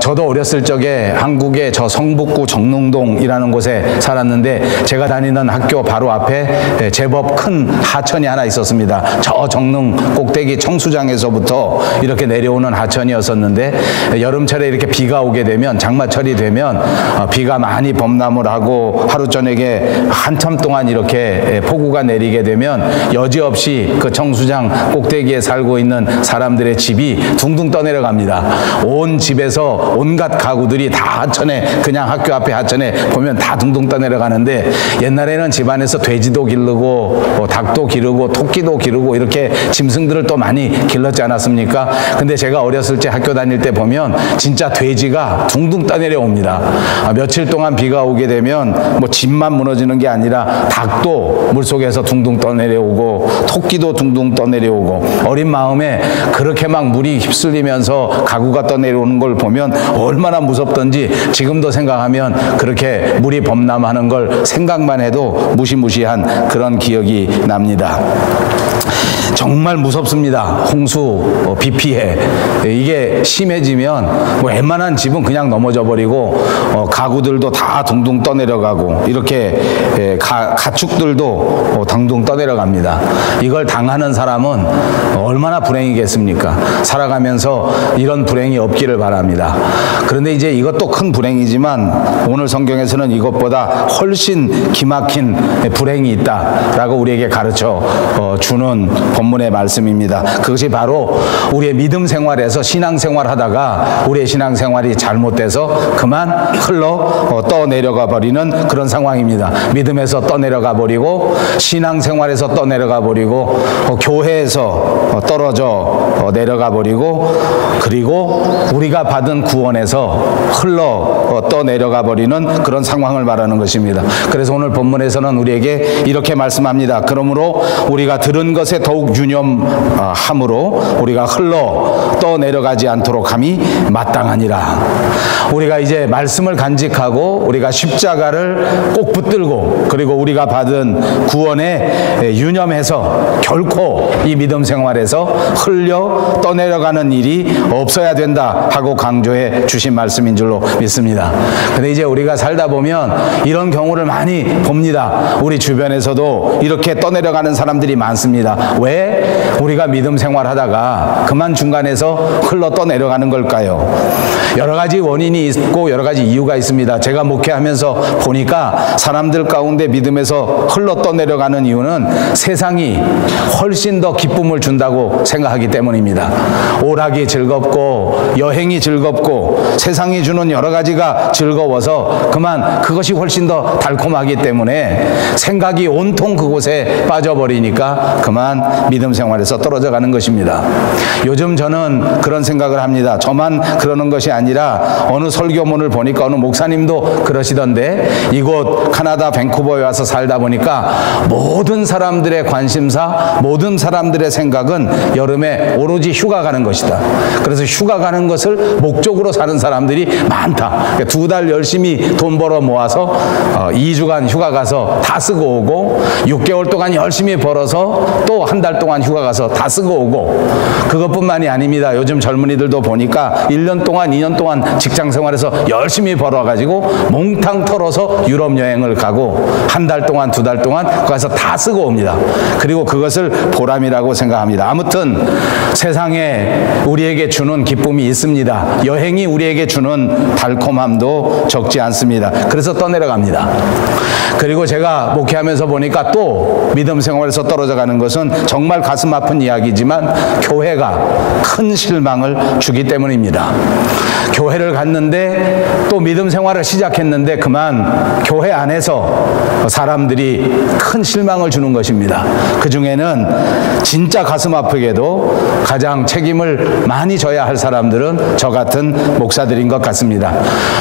저도 어렸을 적에 한국의 저 성북구 정릉동이라는 곳에 살았는데 제가 다니는 학교 바로 앞에 제법 큰 하천이 하나 있었습니다. 저 정릉 꼭대기 청수장에서부터 이렇게 내려오는 하천이었었는데 여름철에 이렇게 비가 오게 되면 장마철이 되면 비가 많이 범람을 하고 하루 저녁에 한참 동안 이렇게 폭우가 내리게 되면 여지없이 그 청수장 꼭대기에 살고 있는 사람들의 집이 둥둥 떠내려갑니다. 온 집에서 온갖 가구들이 다 하천에, 그냥 학교 앞에 하천에 보면 다 둥둥 떠내려가는데, 옛날에는 집안에서 돼지도 기르고 닭도 기르고 토끼도 기르고 이렇게 짐승들을 또 많이 길렀지 않았습니까? 근데 제가 어렸을 때 학교 다닐 때 보면 진짜 돼지가 둥둥 떠내려옵니다. 며칠 동안 비가 오게 되면 뭐 집만 무너지는 게 아니라 닭도 물속에서 둥둥 떠내려오고 토끼도 둥둥 떠내려오고, 어린 마음에 그렇게 막 물이 휩쓸리면서 가구가 떠내려오는 걸 보면 얼마나 무섭던지 지금도 생각하면 그렇게 물이 범람하는 걸 생각만 해도 무시무시한 그런 기억이 납니다. 정말 무섭습니다. 홍수, 비 피해. 이게 심해지면 뭐 웬만한 집은 그냥 넘어져 버리고 가구들도 다 둥둥 떠내려가고 이렇게 가축들도 둥둥 떠내려갑니다. 이걸 당하는 사람은 얼마나 불행이겠습니까? 살아가면서 이런 불행이 없기를 바랍니다. 그런데 이제 이것도 큰 불행이지만 오늘 성경에서는 이것보다 훨씬 기막힌 불행이 있다라고 우리에게 가르쳐 주는 본문의 말씀입니다. 그것이 바로 우리의 믿음 생활에서 신앙생활 하다가 우리의 신앙생활이 잘못돼서 그만 흘러 떠내려가 버리는 그런 상황입니다. 믿음에서 떠내려가 버리고 신앙생활에서 떠내려가 버리고 교회에서 떨어져 내려가 버리고, 그리고 우리가 받은 구원에서 흘러 떠내려가 버리는 그런 상황을 말하는 것입니다. 그래서 오늘 본문에서는 우리에게 이렇게 말씀합니다. 그러므로 우리가 들은 것에 더욱 유념함으로 우리가 흘러 떠내려가지 않도록 함이 마땅하니라. 우리가 이제 말씀을 간직하고 우리가 십자가를 꼭 붙들고 그리고 우리가 받은 구원에 유념해서 결코 이 믿음 생활에서 흘려 떠내려가는 일이 없어야 된다 하고 강조해 주신 말씀인 줄로 믿습니다. 근데 이제 우리가 살다 보면 이런 경우를 많이 봅니다. 우리 주변에서도 이렇게 떠내려가는 사람들이 많습니다. 왜 우리가 믿음 생활하다가 그만 중간에서 흘러 떠내려가는 걸까요? 여러 가지 원인이 있고 여러 가지 이유가 있습니다. 제가 목회하면서 보니까 사람들 가운데 믿음에서 흘러 떠내려가는 이유는 세상이 훨씬 더 기쁨을 준다고 생각하기 때문입니다. 오락이 즐겁고 여행이 즐겁고 세상이 주는 여러 가지가 즐거워서 그만 그것이 훨씬 더 달콤하기 때문에 생각이 온통 그곳에 빠져버리니까 그만 믿음 생활에서 떨어져 가는 것입니다. 요즘 저는 그런 생각을 합니다. 저만 그러는 것이 아니라 어느 설교문을 보니까 어느 목사님도 그러시던데, 이곳 카나다 밴쿠버에 와서 살다 보니까 모든 사람들의 관심사, 모든 사람들의 생각은 여름에 오로지 휴가 가는 것이다. 그래서 휴가 가는 것을 목적으로 사는 사람들이 많다. 2달 열심히 돈 벌어 모아서 2주간 휴가 가서 다 쓰고 오고, 6개월 동안 열심히 벌어서 또 한 달 동안 휴가 가서 다 쓰고 오고, 그것뿐만이 아닙니다. 요즘 젊은이들도 보니까 1년 동안 2년 동안 직장 생활에서 열심히 벌어가지고 몽탕 털어서 유럽 여행을 가고 한 달 동안 2달 동안 가서 다 쓰고 옵니다. 그리고 그것을 보람이라고 생각합니다. 아무튼 세상에 우리에게 주는 기쁨이 있습니다. 여행이 우리에게 주는 달콤함도 적지 않습니다. 그래서 떠내려갑니다. 그리고 제가 목회하면서 보니까 또 믿음 생활에서 떨어져 가는 것은 정말 가슴 아픈 이야기지만 교회가 큰 실망을 주기 때문입니다. 교회를 갔는데 또 믿음 생활을 시작했는데 그만 교회 안에서 사람들이 큰 실망을 주는 것입니다. 그 중에는 진짜 가슴 아프게도 가장 책임을 많이 져야 할 사람들은 저 같은 목사들인 것 같습니다.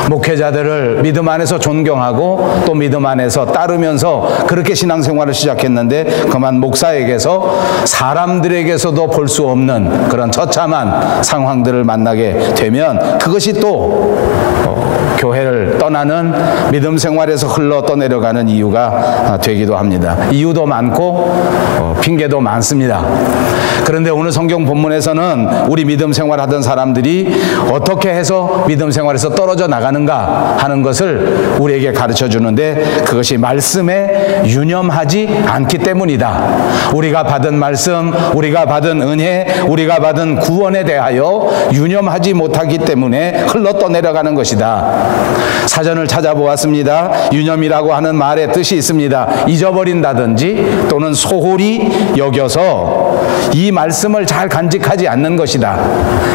목회자들을 믿음 안에서 존경하고 또 믿음 안에서 따르면서 그렇게 신앙생활을 시작했는데 그만 목사에게서 사람들에게서도 볼 수 없는 그런 처참한 상황들을 만나게 되면 그것이 또 교회를 떠나는 믿음 생활에서 흘러 떠내려가는 이유가 되기도 합니다. 이유도 많고 핑계도 많습니다. 그런데 오늘 성경 본문에서는 우리 믿음 생활하던 사람들이 어떻게 해서 믿음 생활에서 떨어져 나가는가 하는 것을 우리에게 가르쳐 주는데, 그것이 말씀에 유념하지 않기 때문이다. 우리가 받은 말씀, 우리가 받은 은혜, 우리가 받은 구원에 대하여 유념하지 못하기 때문에 흘러 떠내려가는 것이다. 사전을 찾아보았습니다. 유념이라고 하는 말의 뜻이 있습니다. 잊어버린다든지 또는 소홀히 여겨서 이 말씀을 잘 간직하지 않는 것이다.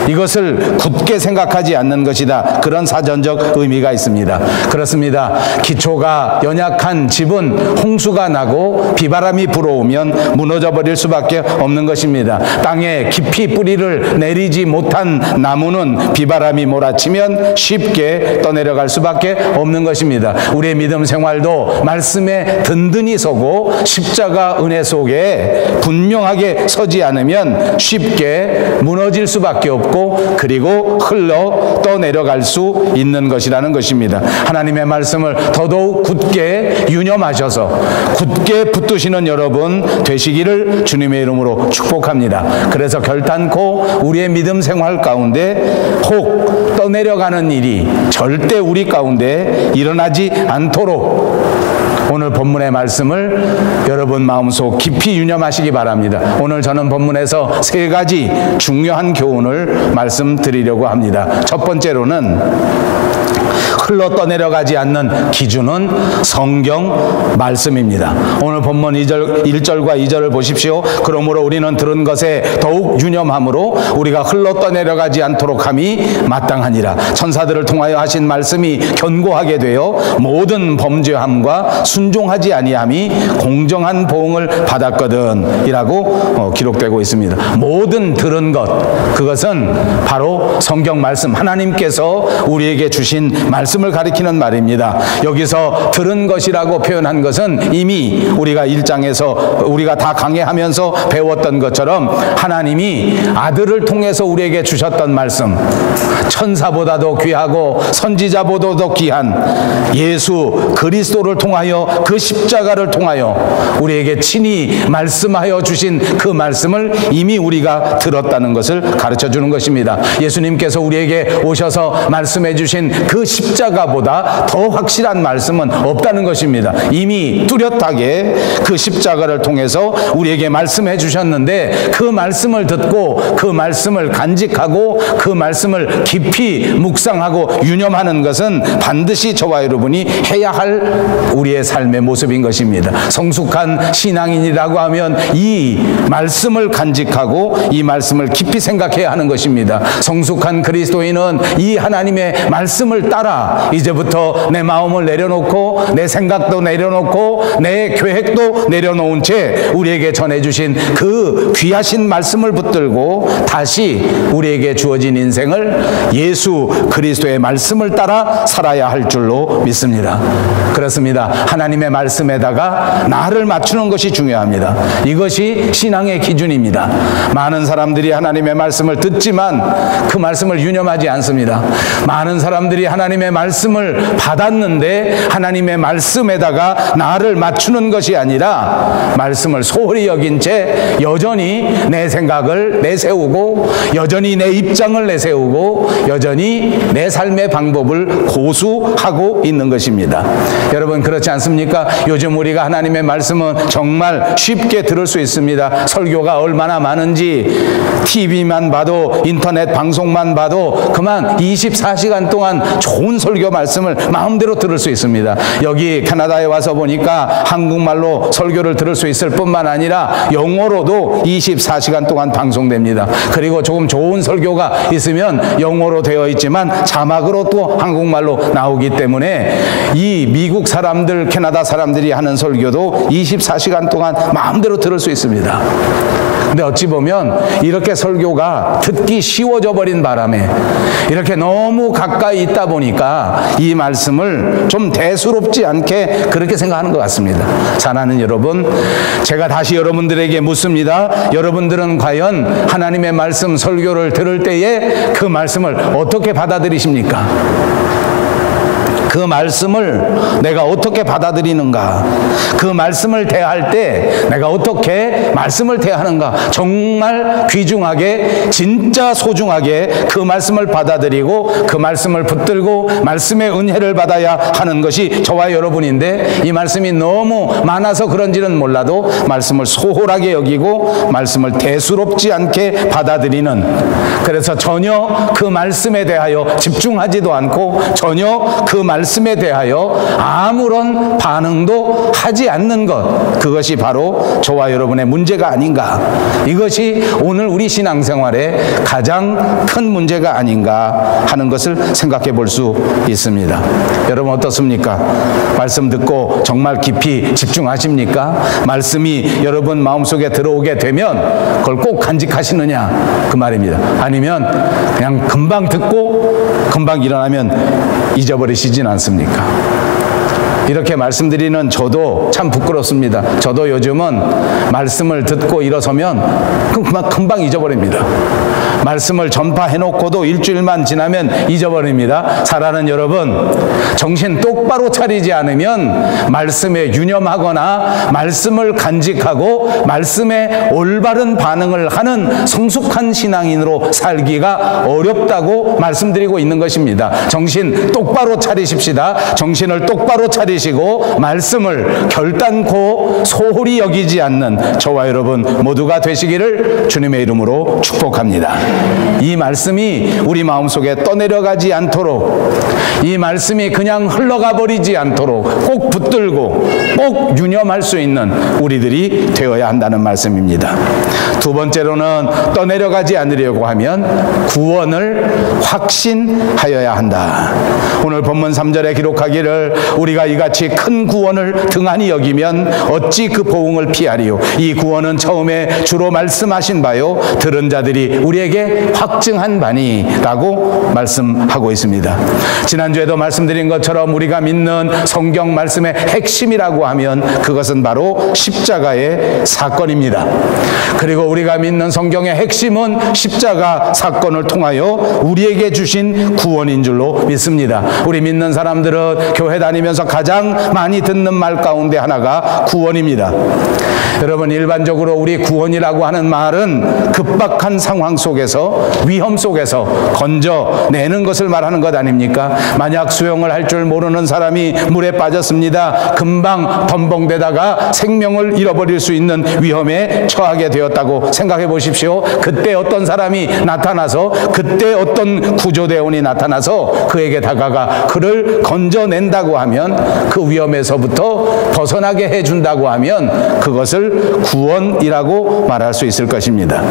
이것을 굳게 생각하지 않는 것이다. 그런 사전적 의미가 있습니다. 그렇습니다. 기초가 연약한 집은 홍수가 나고 비바람이 불어오면 무너져 버릴 수밖에 없는 것입니다. 땅에 깊이 뿌리를 내리지 못한 나무는 비바람이 몰아치면 쉽게 떠내려갈 수밖에 없는 것입니다. 우리의 믿음 생활도 말씀에 든든히 서고 십자가 은혜 속에 분명하게 서지 않으면 쉽게 무너질 수밖에 없고, 그리고 흘러 떠내려갈 수 있는 것이라는 것입니다. 하나님의 말씀을 더더욱 굳게 유념하셔서 굳게 붙드시는 여러분 되시기를 주님의 이름으로 축복합니다. 그래서 결단코 우리의 믿음 생활 가운데 혹 떠내려가는 일이 절대 우리 가운데 일어나지 않도록 오늘 본문의 말씀을 여러분 마음속 깊이 유념하시기 바랍니다. 오늘 저는 본문에서 3가지 중요한 교훈을 말씀드리려고 합니다. 첫 번째로는 흘러 떠내려가지 않는 기준은 성경 말씀입니다. 오늘 본문 1절과 2절을 보십시오. 그러므로 우리는 들은 것에 더욱 유념함으로 우리가 흘러 떠내려가지 않도록 함이 마땅하니라. 천사들을 통하여 하신 말씀이 견고하게 되어 모든 범죄함과 순종하지 아니함이 공정한 보응을 받았거든 이라고 기록되고 있습니다. 모든 들은 것, 그것은 바로 성경 말씀, 하나님께서 우리에게 주신 말씀을 가리키는 말입니다. 여기서 들은 것이라고 표현한 것은 이미 우리가 1장에서 우리가 다 강해하면서 배웠던 것처럼 하나님이 아들을 통해서 우리에게 주셨던 말씀, 천사보다도 귀하고 선지자보다도 귀한 예수 그리스도를 통하여, 그 십자가를 통하여 우리에게 친히 말씀하여 주신 그 말씀을 이미 우리가 들었다는 것을 가르쳐 주는 것입니다. 예수님께서 우리에게 오셔서 말씀해 주신 그 십자가보다 더 확실한 말씀은 없다는 것입니다. 이미 뚜렷하게 그 십자가를 통해서 우리에게 말씀해 주셨는데, 그 말씀을 듣고 그 말씀을 간직하고 그 말씀을 깊이 묵상하고 유념하는 것은 반드시 저와 여러분이 해야 할 우리의 삶의 모습인 것입니다. 성숙한 신앙인이라고 하면 이 말씀을 간직하고 이 말씀을 깊이 생각해야 하는 것입니다. 성숙한 그리스도인은 이 하나님의 말씀을 따라 이제부터 내 마음을 내려놓고 내 생각도 내려놓고 내 계획도 내려놓은 채 우리에게 전해주신 그 귀하신 말씀을 붙들고 다시 우리에게 주어진 인생을 예수 그리스도의 말씀을 따라 살아야 할 줄로 믿습니다. 그렇습니다. 하나님의 말씀에다가 나를 맞추는 것이 중요합니다. 이것이 신앙의 기준입니다. 많은 사람들이 하나님의 말씀을 듣지만 그 말씀을 유념하지 않습니다. 많은 사람들이 하나님의 말씀을 받았는데 하나님의 말씀에다가 나를 맞추는 것이 아니라 말씀을 소홀히 여긴 채 여전히 내 생각을 내세우고 여전히 내 입장을 내세우고 여전히 내 삶의 방법을 고수하고 있는 것입니다. 여러분 그렇지 않습니까? 요즘 우리가 하나님의 말씀은 정말 쉽게 들을 수 있습니다. 설교가 얼마나 많은지 TV만 봐도, 인터넷 방송만 봐도 그만 24시간 동안 좋은 설교 말씀을 마음대로 들을 수 있습니다. 여기 캐나다에 와서 보니까 한국말로 설교를 들을 수 있을 뿐만 아니라 영어로도 24시간 동안 방송됩니다. 그리고 조금 좋은 설교가 있으면 영어로 되어 있지만 자막으로 또 한국말로 나오기 때문에 이 미국 사람들, 캐나다 사람들이 하는 설교도 24시간 동안 마음대로 들을 수 있습니다. 근데 어찌 보면 이렇게 설교가 듣기 쉬워져 버린 바람에 이렇게 너무 가까이 있다 보니까 이 말씀을 좀 대수롭지 않게 그렇게 생각하는 것 같습니다. 사랑하는 여러분, 제가 다시 여러분들에게 묻습니다. 여러분들은 과연 하나님의 말씀 설교를 들을 때에 그 말씀을 어떻게 받아들이십니까? 그 말씀을 내가 어떻게 받아들이는가, 그 말씀을 대할 때 내가 어떻게 말씀을 대하는가, 정말 귀중하게, 진짜 소중하게 그 말씀을 받아들이고 그 말씀을 붙들고 말씀의 은혜를 받아야 하는 것이 저와 여러분인데, 이 말씀이 너무 많아서 그런지는 몰라도 말씀을 소홀하게 여기고 말씀을 대수롭지 않게 받아들이는, 그래서 전혀 그 말씀에 대하여 집중하지도 않고 전혀 그 말씀에 대하여 아무런 반응도 하지 않는 것, 그것이 바로 저와 여러분의 문제가 아닌가. 이것이 오늘 우리 신앙생활의 가장 큰 문제가 아닌가 하는 것을 생각해 볼 수 있습니다. 여러분 어떻습니까? 말씀 듣고 정말 깊이 집중하십니까? 말씀이 여러분 마음속에 들어오게 되면 그걸 꼭 간직하시느냐, 그 말입니다. 아니면 그냥 금방 듣고 금방 일어나면 잊어버리시진 않습니까? 이렇게 말씀드리는 저도 참 부끄럽습니다. 저도 요즘은 말씀을 듣고 일어서면 금방 잊어버립니다. 말씀을 전파해놓고도 일주일만 지나면 잊어버립니다. 사랑하는 여러분, 정신 똑바로 차리지 않으면 말씀에 유념하거나 말씀을 간직하고 말씀에 올바른 반응을 하는 성숙한 신앙인으로 살기가 어렵다고 말씀드리고 있는 것입니다. 정신 똑바로 차리십시다. 정신을 똑바로 차리시고 말씀을 결단코 소홀히 여기지 않는 저와 여러분 모두가 되시기를 주님의 이름으로 축복합니다. 이 말씀이 우리 마음속에 떠내려가지 않도록, 이 말씀이 그냥 흘러가 버리지 않도록 꼭 붙들고 꼭 유념할 수 있는 우리들이 되어야 한다는 말씀입니다. 두 번째로는 떠내려가지 않으려고 하면 구원을 확신하여야 한다. 오늘 본문 3절에 기록하기를 우리가 이같이 큰 구원을 등한히 여기면 어찌 그 보응을 피하리요. 이 구원은 처음에 주로 말씀하신 바요 들은 자들이 우리에게 확증한 바니 라고 말씀하고 있습니다. 지난주에도 말씀드린 것처럼 우리가 믿는 성경 말씀의 핵심이라고 하면 그것은 바로 십자가의 사건입니다. 그리고 우리가 믿는 성경의 핵심은 십자가 사건을 통하여 우리에게 주신 구원인 줄로 믿습니다. 우리 믿는 사람들은 교회 다니면서 가장 많이 듣는 말 가운데 하나가 구원입니다. 여러분, 일반적으로 우리 구원이라고 하는 말은 급박한 상황 속에서, 위험 속에서 건져내는 것을 말하는 것 아닙니까? 만약 수영을 할 줄 모르는 사람이 물에 빠졌습니다. 금방 덤벙대다가 생명을 잃어버릴 수 있는 위험에 처하게 되었다고 생각해 보십시오. 그때 어떤 사람이 나타나서, 그때 어떤 구조대원이 나타나서 그에게 다가가 그를 건져낸다고 하면, 그 위험에서부터 벗어나게 해준다고 하면 그것을 구원이라고 말할 수 있을 것입니다.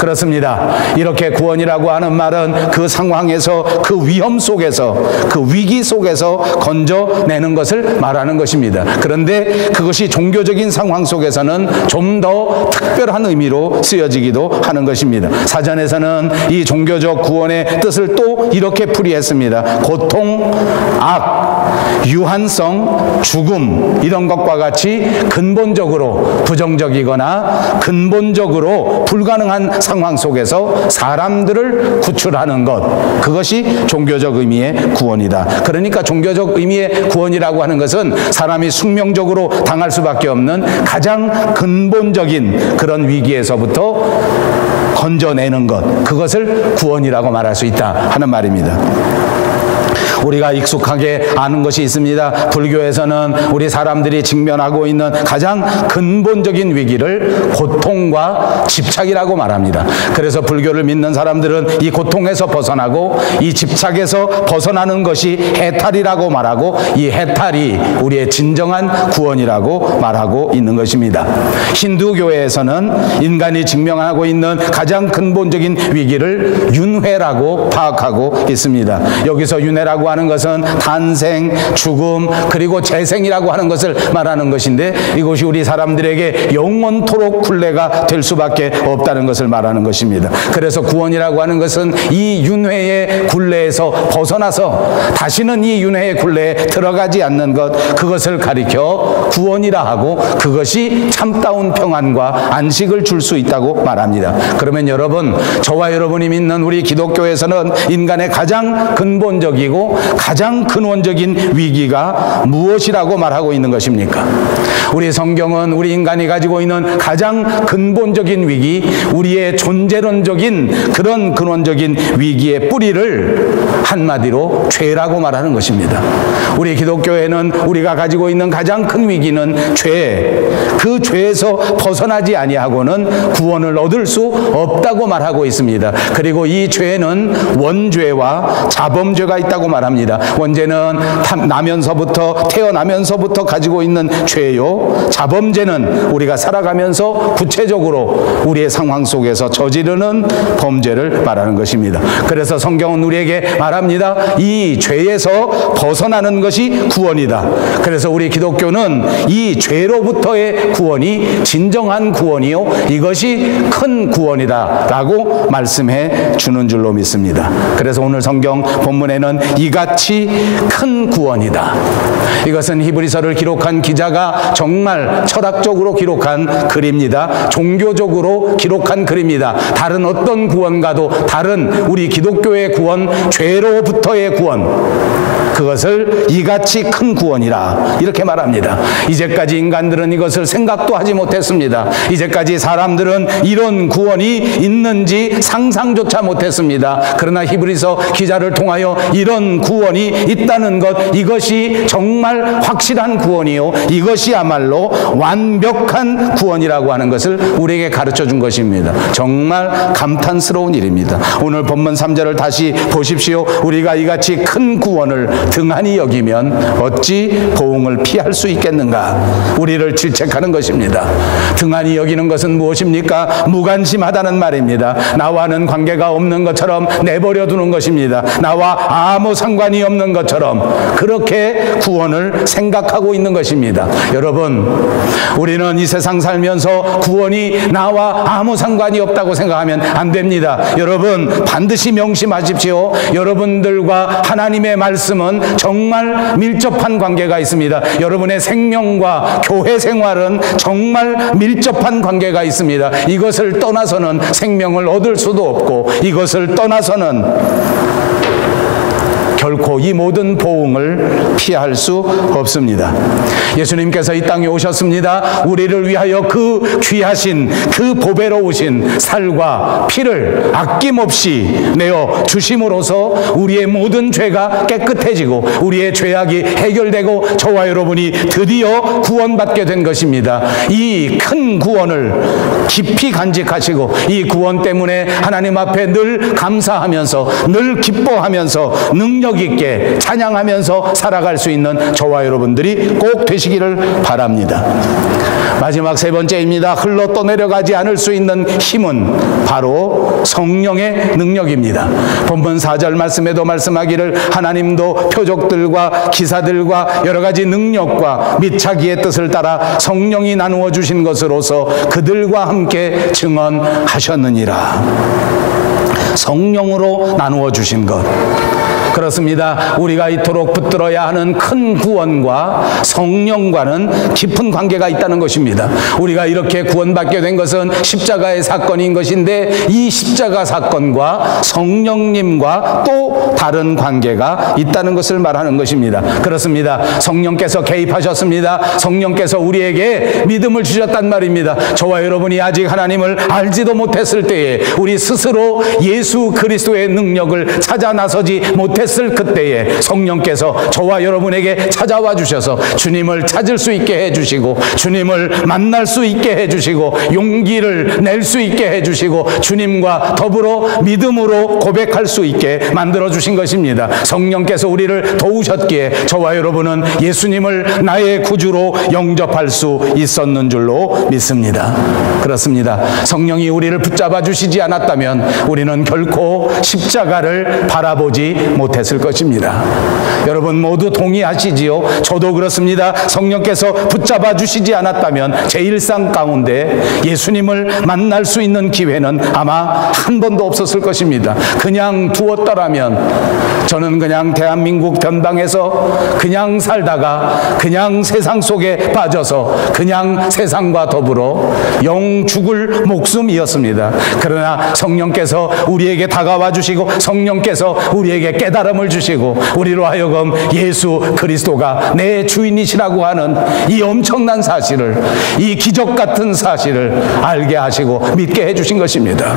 그렇습니다. 이렇게 구원이라고 하는 말은 그 상황에서, 그 위험 속에서, 그 위기 속에서 건져내는 것을 말하는 것입니다. 그런데 그것이 종교적인 상황 속에서는 좀 더 특별한 의미로 쓰여지기도 하는 것입니다. 사전에서는 이 종교적 구원의 뜻을 또 이렇게 풀이했습니다. 고통, 악, 유한성, 죽음, 이런 것과 같이 근본적으로 부정적이거나 근본적으로 불가능한 상황 속에서 사람들을 구출하는 것, 그것이 종교적 의미의 구원이다. 그러니까 종교적 의미의 구원이라고 하는 것은 사람이 숙명적으로 당할 수밖에 없는 가장 근본적인 그런 위기에서부터 건져내는 것, 그것을 구원이라고 말할 수 있다 하는 말입니다. 우리가 익숙하게 아는 것이 있습니다. 불교에서는 우리 사람들이 직면하고 있는 가장 근본적인 위기를 고통과 집착이라고 말합니다. 그래서 불교를 믿는 사람들은 이 고통에서 벗어나고 이 집착에서 벗어나는 것이 해탈이라고 말하고, 이 해탈이 우리의 진정한 구원이라고 말하고 있는 것입니다. 힌두교에서는 인간이 직면하고 있는 가장 근본적인 위기를 윤회라고 파악하고 있습니다. 여기서 윤회라고 하는 것은 탄생, 죽음, 그리고 재생이라고 하는 것을 말하는 것인데, 이것이 우리 사람들에게 영원토록 굴레가 될 수밖에 없다는 것을 말하는 것입니다. 그래서 구원이라고 하는 것은 이 윤회의 굴레에서 벗어나서 다시는 이 윤회의 굴레에 들어가지 않는 것, 그것을 가리켜 구원이라 하고, 그것이 참다운 평안과 안식을 줄 수 있다고 말합니다. 그러면 여러분, 저와 여러분이 믿는 우리 기독교에서는 인간의 가장 근본적이고 가장 근원적인 위기가 무엇이라고 말하고 있는 것입니까? 우리 성경은 우리 인간이 가지고 있는 가장 근본적인 위기, 우리의 존재론적인 그런 근원적인 위기의 뿌리를 한마디로 죄라고 말하는 것입니다. 우리 기독교에는 우리가 가지고 있는 가장 큰 위기는 죄, 그 죄에서 벗어나지 아니하고는 구원을 얻을 수 없다고 말하고 있습니다. 그리고 이 죄는 원죄와 자범죄가 있다고 말합니다. 원죄는 태어나면서부터 가지고 있는 죄요, 자범죄는 우리가 살아가면서 구체적으로 우리의 상황 속에서 저지르는 범죄를 말하는 것입니다. 그래서 성경은 우리에게 말합니다. 이 죄에서 벗어나는 것이 구원이다. 그래서 우리 기독교는 이 죄로부터의 구원이 진정한 구원이요, 이것이 큰 구원이다 라고 말씀해 주는 줄로 믿습니다. 그래서 오늘 성경 본문에는 이같이 큰 구원이다. 이것은 히브리서를 기록한 기자가 정말 철학적으로 기록한 글입니다. 종교적으로 기록한 글입니다. 다른 어떤 구원과도 다른 우리 기독교의 구원, 죄로부터의 구원, 그것을 이같이 큰 구원이라 이렇게 말합니다. 이제까지 인간들은 이것을 생각도 하지 못했습니다. 이제까지 사람들은 이런 구원이 있는지 상상조차 못했습니다. 그러나 히브리서 기자를 통하여 이런 구원이 있다는 것, 이것이 정말 확실한 구원이요, 이것이야말로 완벽한 구원이라고 하는 것을 우리에게 가르쳐 준 것입니다. 정말 감탄스러운 일입니다. 오늘 본문 3절을 다시 보십시오. 우리가 이같이 큰 구원을 등한히 여기면 어찌 보응을 피할 수 있겠는가? 우리를 질책하는 것입니다. 등한히 여기는 것은 무엇입니까? 무관심하다는 말입니다. 나와는 관계가 없는 것처럼 내버려 두는 것입니다. 나와 아무 상관이 없는 것처럼 그렇게 구원을 생각하고 있는 것입니다. 여러분, 우리는 이 세상 살면서 구원이 나와 아무 상관이 없다고 생각하면 안 됩니다. 여러분, 반드시 명심하십시오. 여러분들과 하나님의 말씀은 정말 밀접한 관계가 있습니다. 여러분의 생명과 교회 생활은 정말 밀접한 관계가 있습니다. 이것을 떠나서는 생명을 얻을 수도 없고, 이것을 떠나서는 결코 이 모든 보응을 피할 수 없습니다. 예수님께서 이 땅에 오셨습니다. 우리를 위하여 그 귀하신, 그 보배로우신 살과 피를 아낌없이 내어 주심으로써 우리의 모든 죄가 깨끗해지고 우리의 죄악이 해결되고 저와 여러분이 드디어 구원받게 된 것입니다. 이 큰 구원을 깊이 간직하시고 이 구원 때문에 하나님 앞에 늘 감사하면서, 늘 기뻐하면서 능력 있게 찬양하면서 살아갈 수 있는 저와 여러분들이 꼭 되시기를 바랍니다. 마지막 세 번째입니다. 흘러 떠내려가지 않을 수 있는 힘은 바로 성령의 능력입니다. 본문 4절 말씀에도 말씀하기를 하나님도 표적들과 기사들과 여러 가지 능력과 및 자기의 뜻을 따라 성령이 나누어 주신 것으로서 그들과 함께 증언하셨느니라. 성령으로 나누어 주신 것. 그렇습니다. 우리가 이토록 붙들어야 하는 큰 구원과 성령과는 깊은 관계가 있다는 것입니다. 우리가 이렇게 구원받게 된 것은 십자가의 사건인 것인데 이 십자가 사건과 성령님과 또 다른 관계가 있다는 것을 말하는 것입니다. 그렇습니다. 성령께서 개입하셨습니다. 성령께서 우리에게 믿음을 주셨단 말입니다. 저와 여러분이 아직 하나님을 알지도 못했을 때에 우리 스스로 예수 그리스도의 능력을 찾아 나서지 못했을 그때에 성령께서 저와 여러분에게 찾아와 주셔서 주님을 찾을 수 있게 해주시고, 주님을 만날 수 있게 해주시고, 용기를 낼 수 있게 해주시고, 주님과 더불어 믿음으로 고백할 수 있게 만들어 주신 것입니다. 성령께서 우리를 도우셨기에 저와 여러분은 예수님을 나의 구주로 영접할 수 있었는 줄로 믿습니다. 그렇습니다. 성령이 우리를 붙잡아 주시지 않았다면 우리는 결코 십자가를 바라보지 못했을 것입니다. 여러분 모두 동의하시지요? 저도 그렇습니다. 성령께서 붙잡아 주시지 않았다면 제 일상 가운데 예수님을 만날 수 있는 기회는 아마 한 번도 없었을 것입니다. 그냥 두었더라면 저는 그냥 대한민국 변방에서 그냥 살다가 그냥 세상 속에 빠져서 그냥 세상과 더불어 영 죽을 목숨이었습니다. 그러나 성령께서 우리에게 다가와 주시고 성령께서 우리에게 깨달아 깨달음을 주시고 우리로 하여금 예수 그리스도가 내 주인이시라고 하는 이 엄청난 사실을, 이 기적 같은 사실을 알게 하시고 믿게 해주신 것입니다.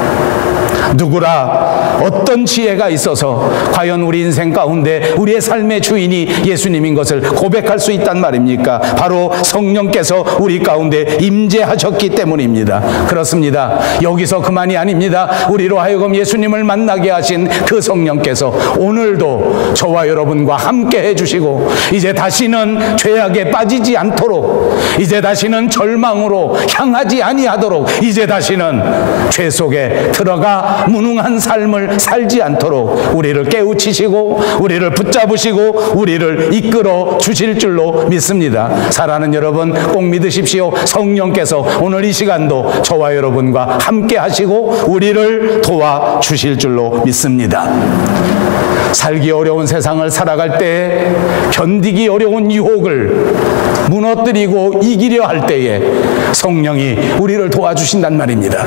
누구라 어떤 지혜가 있어서 과연 우리 인생 가운데 우리의 삶의 주인이 예수님인 것을 고백할 수 있단 말입니까? 바로 성령께서 우리 가운데 임재하셨기 때문입니다. 그렇습니다. 여기서 그만이 아닙니다. 우리로 하여금 예수님을 만나게 하신 그 성령께서 오늘도 저와 여러분과 함께 해주시고 이제 다시는 죄악에 빠지지 않도록, 이제 다시는 절망으로 향하지 아니하도록, 이제 다시는 죄 속에 들어가 무능한 삶을 살지 않도록 우리를 깨우치시고 우리를 붙잡으시고 우리를 이끌어 주실 줄로 믿습니다. 사랑하는 여러분, 꼭 믿으십시오. 성령께서 오늘 이 시간도 저와 여러분과 함께 하시고 우리를 도와주실 줄로 믿습니다. 살기 어려운 세상을 살아갈 때, 견디기 어려운 유혹을 무너뜨리고 이기려 할 때에 성령이 우리를 도와주신단 말입니다.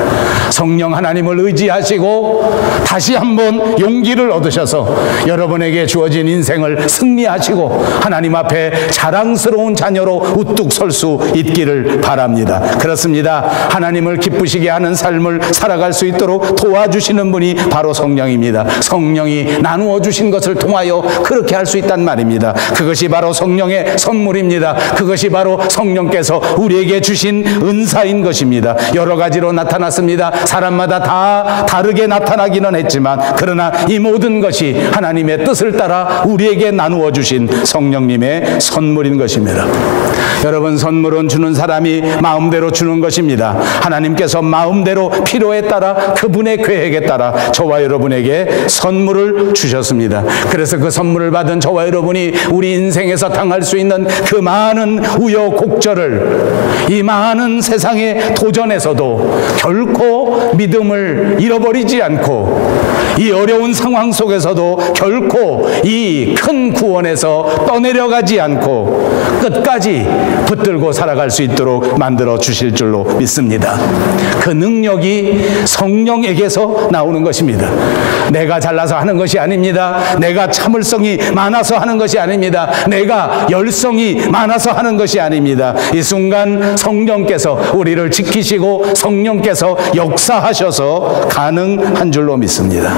성령 하나님을 의지하시고 다시 한번 용기를 얻으셔서 여러분에게 주어진 인생을 승리하시고 하나님 앞에 자랑스러운 자녀로 우뚝 설 수 있기를 바랍니다. 그렇습니다. 하나님을 기쁘시게 하는 삶을 살아갈 수 있도록 도와주시는 분이 바로 성령입니다. 성령이 나누어 주신 것을 통하여 그렇게 할 수 있단 말입니다. 그것이 바로 성령의 선물입니다. 그것이 바로 성령께서 우리에게 주신 은사인 것입니다. 여러 가지로 나타났습니다. 사람마다 다 다르게 나타나기는 했지만 그러나 이 모든 것이 하나님의 뜻을 따라 우리에게 나누어 주신 성령님의 선물인 것입니다. 여러분, 선물은 주는 사람이 마음대로 주는 것입니다. 하나님께서 마음대로 필요에 따라 그분의 계획에 따라 저와 여러분에게 선물을 주셨습니다. 그래서 그 선물을 받은 저와 여러분이 우리 인생에서 당할 수 있는 그 많은 우여곡절을, 이 많은 세상의 도전에서도 결코 믿음을 잃어버리지 않고, 이 어려운 상황 속에서도 결코 이 큰 구원에서 떠내려가지 않고 끝까지 붙들고 살아갈 수 있도록 만들어 주실 줄로 믿습니다. 그 능력이 성령에게서 나오는 것입니다. 내가 잘나서 하는 것이 아닙니다. 내가 참을성이 많아서 하는 것이 아닙니다. 내가 열성이 많아서 하는 것이 아닙니다. 이 순간 성령께서 우리를 지키시고 성령께서 역사하셔서 가능한 줄로 믿습니다.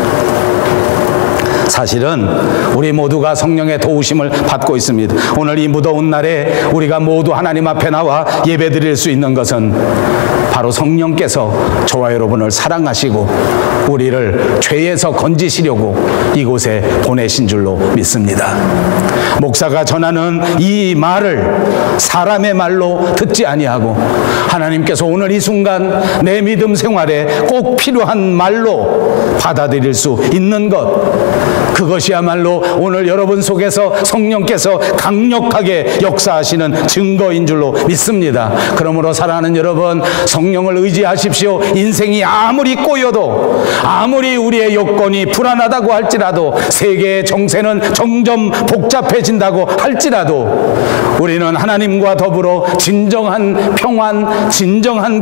사실은 우리 모두가 성령의 도우심을 받고 있습니다. 오늘 이 무더운 날에 우리가 모두 하나님 앞에 나와 예배드릴 수 있는 것은 바로 성령께서 저와 여러분을 사랑하시고 우리를 죄에서 건지시려고 이곳에 보내신 줄로 믿습니다. 목사가 전하는 이 말을 사람의 말로 듣지 아니하고 하나님께서 오늘 이 순간 내 믿음 생활에 꼭 필요한 말로 받아들일 수 있는 것, 그것이야말로 오늘 여러분 속에서 성령께서 강력하게 역사하시는 증거인 줄로 믿습니다. 그러므로 사랑하는 여러분, 성령을 의지하십시오. 인생이 아무리 꼬여도, 아무리 우리의 여건이 불안하다고 할지라도, 세계의 정세는 점점 복잡해진다고 할지라도 우리는 하나님과 더불어 진정한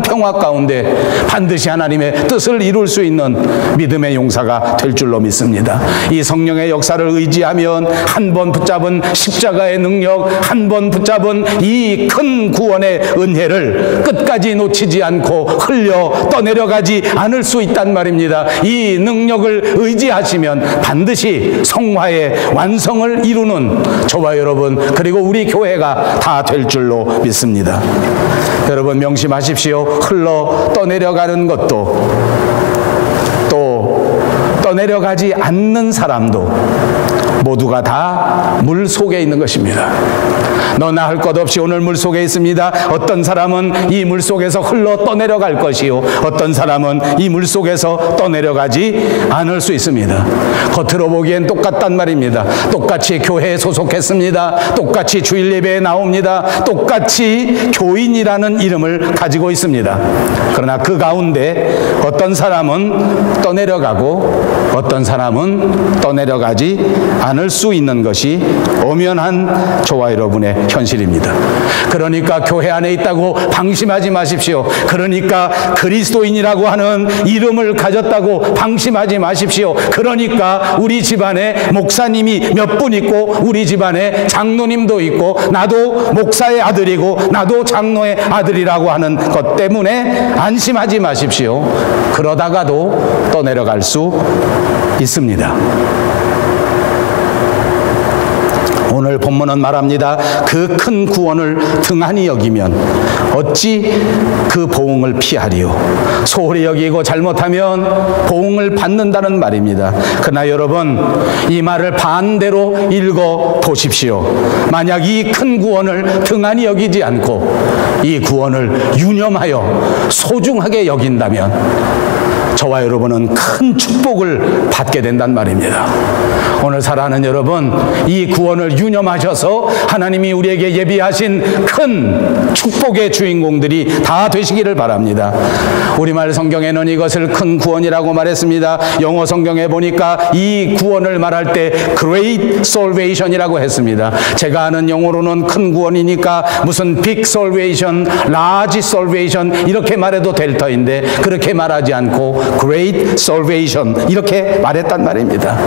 평화 가운데 반드시 하나님의 뜻을 이룰 수 있는 믿음의 용사가 될 줄로 믿습니다. 이 성령의 역사를 의지하면 한 번 붙잡은 십자가의 능력, 한 번 붙잡은 이 큰 구원의 은혜를 끝까지 놓치지 않고 흘려 떠내려가지 않을 수 있단 말입니다. 이 능력을 의지하시면 반드시 성화의 완성을 이루는 저와 여러분, 그리고 우리 교회가 다 될 줄로 믿습니다. 여러분 명심하십시오. 흘러 떠내려가는 것도, 또 떠내려가지 않는 사람도 모두가 다 물 속에 있는 것입니다. 너나 할 것 없이 오늘 물 속에 있습니다. 어떤 사람은 이 물 속에서 흘러 떠내려갈 것이요, 어떤 사람은 이 물 속에서 떠내려가지 않을 수 있습니다. 겉으로 보기엔 똑같단 말입니다. 똑같이 교회에 소속했습니다. 똑같이 주일 예배에 나옵니다. 똑같이 교인이라는 이름을 가지고 있습니다. 그러나 그 가운데 어떤 사람은 떠내려가고 어떤 사람은 떠내려가지 않을 수 있는 것이 엄연한 저와 여러분의 현실입니다. 그러니까 교회 안에 있다고 방심하지 마십시오. 그러니까 그리스도인이라고 하는 이름을 가졌다고 방심하지 마십시오. 그러니까 우리 집안에 목사님이 몇 분 있고 우리 집안에 장로님도 있고 나도 목사의 아들이고 나도 장로의 아들이라고 하는 것 때문에 안심하지 마십시오. 그러다가도 또 내려갈 수 있습니다. 오늘 본문은 말합니다. 그 큰 구원을 등한히 여기면 어찌 그 보응을 피하리요. 소홀히 여기고 잘못하면 보응을 받는다는 말입니다. 그러나 여러분, 이 말을 반대로 읽어 보십시오. 만약 이 큰 구원을 등한히 여기지 않고 이 구원을 유념하여 소중하게 여긴다면 저와 여러분은 큰 축복을 받게 된단 말입니다. 오늘 사랑하는 여러분, 이 구원을 유념하셔서 하나님이 우리에게 예비하신 큰 축복의 주인공들이 다 되시기를 바랍니다. 우리말 성경에는 이것을 큰 구원이라고 말했습니다. 영어 성경에 보니까 이 구원을 말할 때 Great Salvation이라고 했습니다. 제가 아는 영어로는 큰 구원이니까 무슨 Big Salvation, Large Salvation 이렇게 말해도 될 터인데 그렇게 말하지 않고 Great Salvation 이렇게 말했단 말입니다.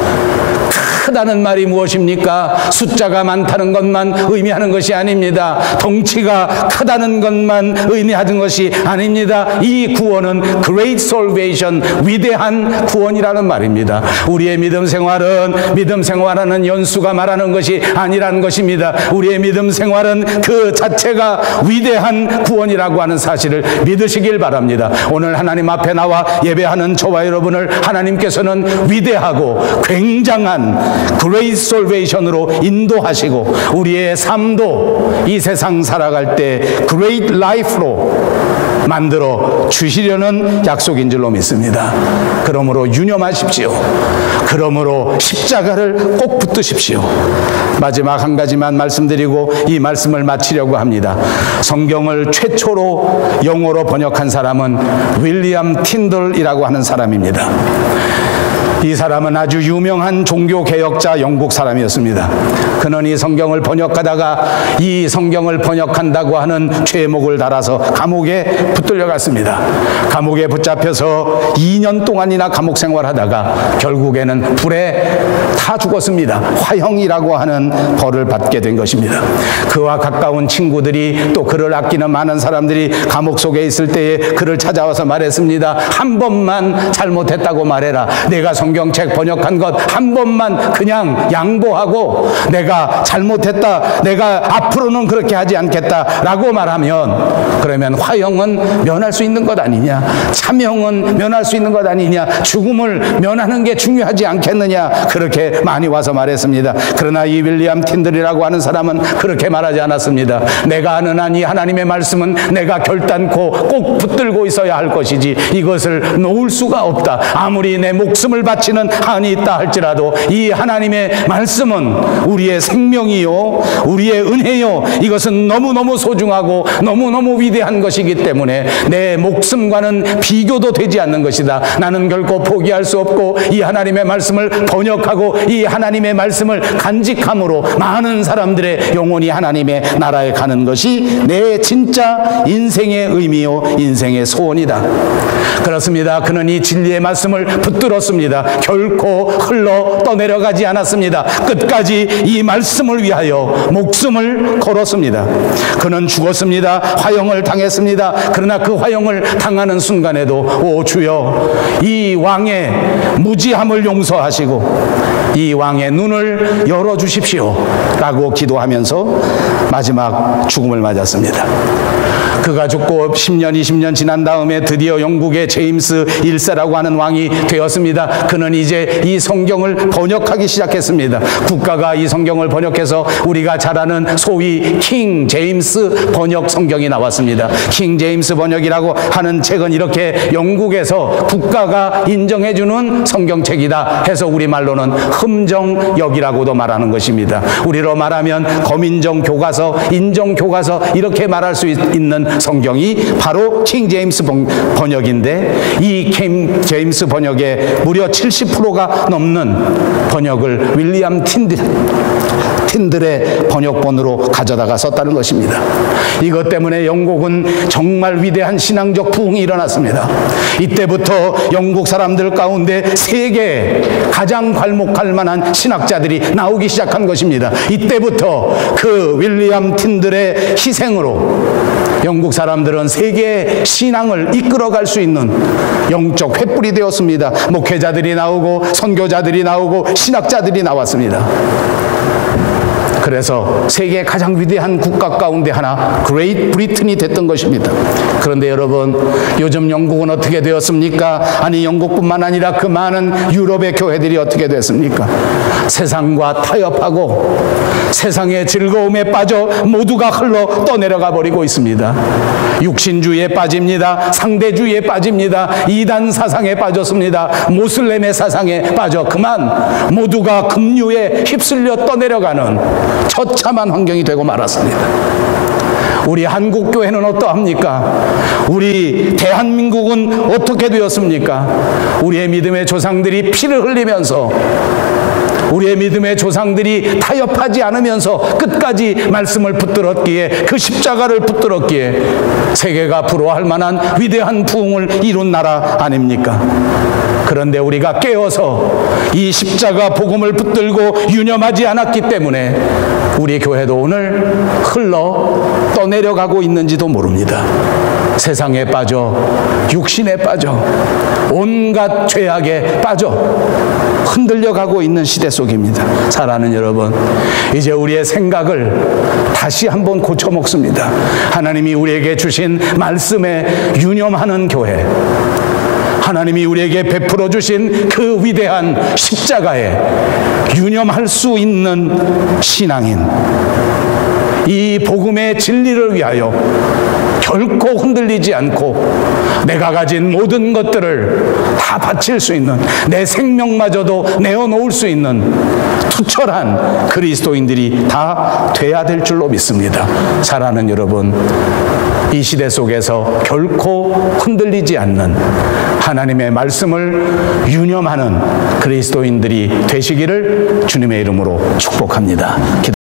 크다는 말이 무엇입니까? 숫자가 많다는 것만 의미하는 것이 아닙니다. 덩치가 크다는 것만 의미하는 것이 아닙니다. 이 구원은 Great Salvation, 위대한 구원이라는 말입니다. 우리의 믿음 생활은 연수가 말하는 것이 아니라는 것입니다. 우리의 믿음 생활은 그 자체가 위대한 구원이라고 하는 사실을 믿으시길 바랍니다. 오늘 하나님 앞에 나와 예배하는 저와 여러분을 하나님께서는 위대하고 굉장한 Great Salvation으로 인도하시고 우리의 삶도 이 세상 살아갈 때 Great Life로 만들어 주시려는 약속인 줄로 믿습니다. 그러므로 유념하십시오. 그러므로 십자가를 꼭 붙드십시오. 마지막 한 가지만 말씀드리고 이 말씀을 마치려고 합니다. 성경을 최초로 영어로 번역한 사람은 윌리엄 틴들이라고 하는 사람입니다. 이 사람은 아주 유명한 종교개혁자 영국 사람이었습니다. 그는 이 성경을 번역하다가 이 성경을 번역한다고 하는 죄목을 달아서 감옥에 붙들려 갔습니다. 감옥에 붙잡혀서 2년 동안이나 감옥 생활하다가 결국에는 불에 타 죽었습니다. 화형이라고 하는 벌을 받게 된 것입니다. 그와 가까운 친구들이 또 그를 아끼는 많은 사람들이 감옥 속에 있을 때에 그를 찾아와서 말했습니다. 한 번만 잘못했다고 말해라. 내가 성경책 번역한 것 한 번만 그냥 양보하고 내가 잘못했다, 내가 앞으로는 그렇게 하지 않겠다 라고 말하면 그러면 화형은 면할 수 있는 것 아니냐, 참형은 면할 수 있는 것 아니냐, 죽음을 면하는 게 중요하지 않겠느냐, 그렇게 많이 와서 말했습니다. 그러나 이 윌리엄 틴들이라고 하는 사람은 그렇게 말하지 않았습니다. 내가 아는 한 이 하나님의 말씀은 내가 결단코 꼭 붙들고 있어야 할 것이지 이것을 놓을 수가 없다. 아무리 내 목숨을 바치는 한이 있다 할지라도 이 하나님의 말씀은 우리의 생명이요 우리의 은혜요 이것은 너무너무 소중하고 너무너무 위대한 것이기 때문에 내 목숨과는 비교도 되지 않는 것이다. 나는 결코 포기할 수 없고 이 하나님의 말씀을 번역하고 이 하나님의 말씀을 간직함으로 많은 사람들의 영혼이 하나님의 나라에 가는 것이 내 진짜 인생의 의미요 인생의 소원이다. 그렇습니다. 그는 이 진리의 말씀을 붙들었습니다. 결코 흘러 떠내려가지 않았습니다. 끝까지 이 말씀을 위하여 목숨을 걸었습니다. 그는 죽었습니다. 화형을 당했습니다. 그러나 그 화형을 당하는 순간에도 오 주여 이 왕의 무지함을 용서하시고 이 왕의 눈을 열어주십시오 라고 기도하면서 마지막 죽음을 맞았습니다. 그가 죽고 10년, 20년 지난 다음에 드디어 영국의 제임스 1세라고 하는 왕이 되었습니다. 그는 이제 이 성경을 번역하기 시작했습니다. 국가가 이 성경을 번역해서 우리가 잘 아는 소위 킹 제임스 번역 성경이 나왔습니다. 킹 제임스 번역이라고 하는 책은 이렇게 영국에서 국가가 인정해주는 성경책이다 해서 우리말로는 흠정역이라고도 말하는 것입니다. 우리로 말하면 거민정 교과서, 인정 교과서 이렇게 말할 수 있는 성경이 바로 킹 제임스 번역인데, 이 킹 제임스 번역의 무려 70%가 넘는 번역을 윌리엄 틴들의 번역본으로 가져다가 썼다는 것입니다. 이것 때문에 영국은 정말 위대한 신앙적 부흥이 일어났습니다. 이때부터 영국 사람들 가운데 세계에 가장 괄목할 만한 신학자들이 나오기 시작한 것입니다. 이때부터 그 윌리엄 틴들의 희생으로 영국 사람들은 세계의 신앙을 이끌어갈 수 있는 영적 횃불이 되었습니다. 목회자들이 나오고 선교자들이 나오고 신학자들이 나왔습니다. 그래서 세계의 가장 위대한 국가 가운데 하나, 그레이트 브리튼이 됐던 것입니다. 그런데 여러분, 요즘 영국은 어떻게 되었습니까? 아니, 영국뿐만 아니라 그 많은 유럽의 교회들이 어떻게 됐습니까? 세상과 타협하고 세상의 즐거움에 빠져 모두가 흘러 떠내려가 버리고 있습니다. 육신주의에 빠집니다. 상대주의에 빠집니다. 이단 사상에 빠졌습니다. 모슬렘의 사상에 빠져 그만 모두가 급류에 휩쓸려 떠내려가는 처참한 환경이 되고 말았습니다. 우리 한국 교회는 어떠합니까? 우리 대한민국은 어떻게 되었습니까? 우리의 믿음의 조상들이 피를 흘리면서, 우리의 믿음의 조상들이 타협하지 않으면서 끝까지 말씀을 붙들었기에, 그 십자가를 붙들었기에 세계가 부러워할 만한 위대한 부흥을 이룬 나라 아닙니까? 그런데 우리가 깨어서 이 십자가 복음을 붙들고 유념하지 않았기 때문에 우리 교회도 오늘 흘러 떠내려가고 있는지도 모릅니다. 세상에 빠져, 육신에 빠져, 온갖 죄악에 빠져 흔들려가고 있는 시대 속입니다. 사랑하는 여러분, 이제 우리의 생각을 다시 한번 고쳐 먹습니다. 하나님이 우리에게 주신 말씀에 유념하는 교회, 하나님이 우리에게 베풀어 주신 그 위대한 십자가에 유념할 수 있는 신앙인, 이 복음의 진리를 위하여 결코 흔들리지 않고 내가 가진 모든 것들을 다 바칠 수 있는, 내 생명마저도 내어놓을 수 있는 투철한 그리스도인들이 다 돼야 될 줄로 믿습니다. 사랑하는 여러분, 이 시대 속에서 결코 흔들리지 않는 하나님의 말씀을 유념하는 그리스도인들이 되시기를 주님의 이름으로 축복합니다.